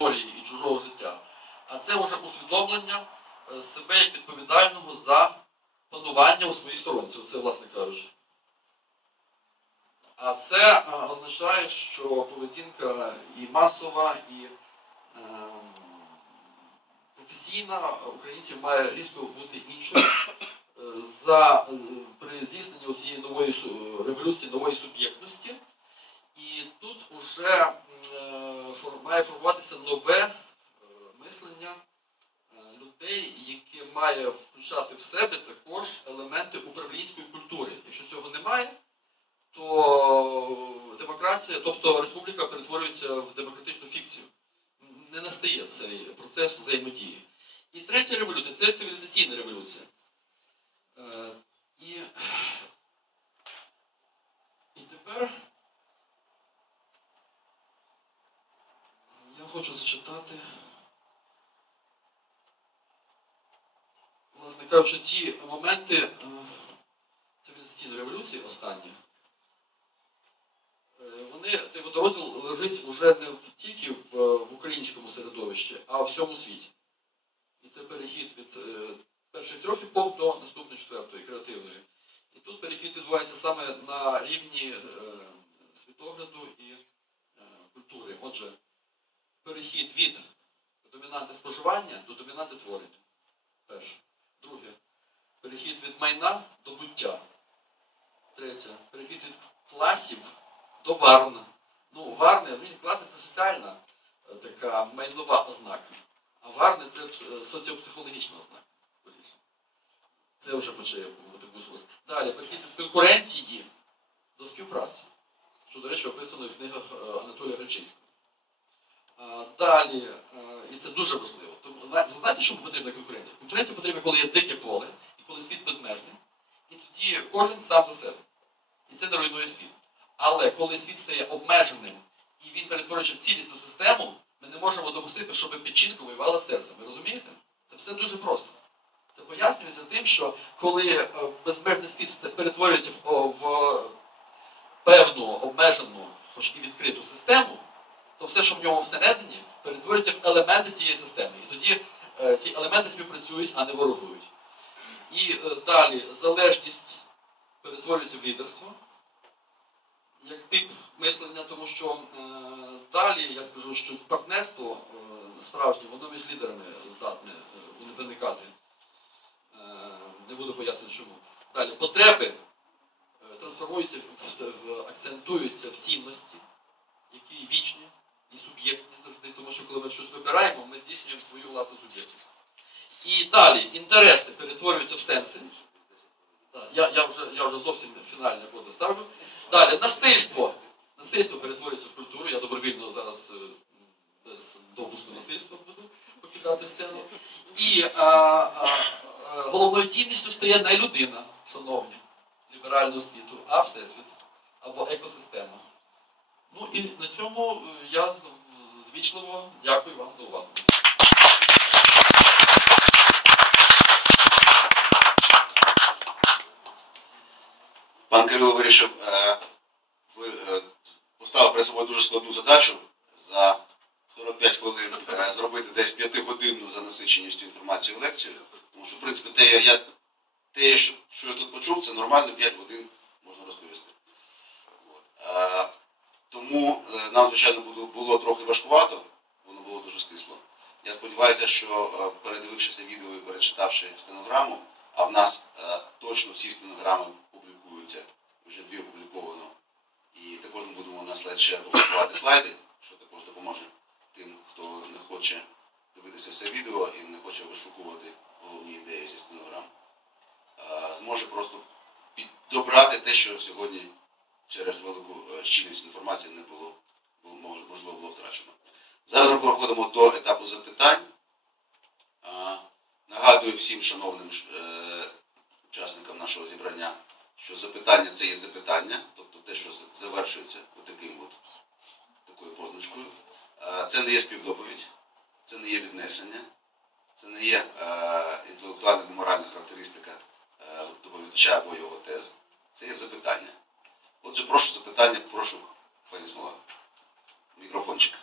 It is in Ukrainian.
історії і чужого життя, а це вже усвідомлення е, себе як відповідального за панування у своїй сторонці, це, власне кажучи. А це е, означає, що поведінка і масова, і ем, професійна українців має різко бути іншою. Е, За е, при здійсненні цієї нової революції, нової суб'єктності. І тут вже має формуватися нове е, мислення е, людей, яке має включати в себе також елементи управлінської культури. Якщо цього немає, то демократія, тобто республіка перетворюється в демократичну фікцію. Не настає цей процес взаємодії. І третя революція це цивілізаційна революція. Е, І, і тепер я хочу зачитати. Власне кажучи, ці моменти е, цивілізаційної революції останні, е, вони, цей водорозділ лежить вже не тільки в, в українському середовищі, а в всьому світі. І це перехід від е, перших трьох епох до наступної четвертої, креативної. І тут перехід відбувається саме на рівні е, світогляду і е, культури. Отже, перехід від домінанти споживання до домінанти творення. Перше. Друге. Перехід від майна до буття. Третє. Перехід від класів до варн. Ну, варни, класи це соціальна е, така майнова ознака. А варни це е, соціопсихологічна ознака. Це вже почає бути гусус. Далі, перехід від конкуренції до співпраці. Що, до речі, описано в книгах е, Анатолія Гречинського. А, Далі, е, і це дуже важливо. Знаєте, чому потрібна конкуренція? Конкуренція потрібна, коли є дике поле, і коли світ безмежний, і тоді кожен сам за себе. І це не руйнує світ. Але коли світ стає обмеженим і він перетворюється в цілісну систему, ми не можемо допустити, щоб печінка воювала серцем. Ви розумієте? Це все дуже просто. Це пояснюється тим, що коли е, безмежний світ перетворюється в певну обмежену, хоч і відкриту систему, то все, що в ньому всередині, перетворюється в елементи цієї системи. І тоді е, ці елементи співпрацюють, а не ворогують. І е, далі залежність перетворюється в лідерство як тип мислення, тому що е, далі я скажу, що партнерство е, справжнє, воно між лідерами здатне е, виникати. Е, не буду пояснювати чому. Далі потреби е, трансформуються, в- в- акцентуються в цінності, які вічні і суб'єктні завжди, тому що коли ми щось вибираємо, ми здійснюємо свою власну суб'єктність. І далі інтереси перетворюються в сенси. Я, я, вже, я вже зовсім фінальне коди ставлю. Далі, насильство. Насильство перетворюється в культуру. Я добровільно зараз е, без допуску насильства буду покидати сцену. І а, а, а, головною цінністю стає не людина, шановні, ліберального світу, а всесвіт або екосистема. Ну і на цьому е, я звічливо дякую вам за увагу. Пан Кирило вирішив е, е, поставив перед собою дуже складну задачу за 45 хвилин е, зробити десь 5-годинну за насиченістю інформацією лекцію. Тому що, в принципі, те, я, те що, я тут почув, це нормально 5 годин можна розповісти. Тому нам, звичайно, було, було трохи важкувато, воно було дуже стисло. Я сподіваюся, що е, передивившися відео і перечитавши стенограму, а в нас е, точно всі стенограми публікуються, вже дві опубліковано. І також ми будемо на слайд ще публікувати слайди, що також допоможе тим, хто не хоче дивитися все відео і не хоче вишукувати головні ідеї зі стенограм. Е, Зможе просто підобрати те, що сьогодні через велику щільність інформації не було, можливо. Зараз ми переходимо до етапу запитань. Нагадую всім шановним е, учасникам нашого зібрання, що запитання це є запитання, тобто те, що завершується отаким от, такою позначкою. Це не є співдоповідь, це не є віднесення, це не є інтелектуальна моральна характеристика е, доповідача або його тези. Це є запитання. Отже, прошу запитання, прошу, пані Смола. Мікрофончик.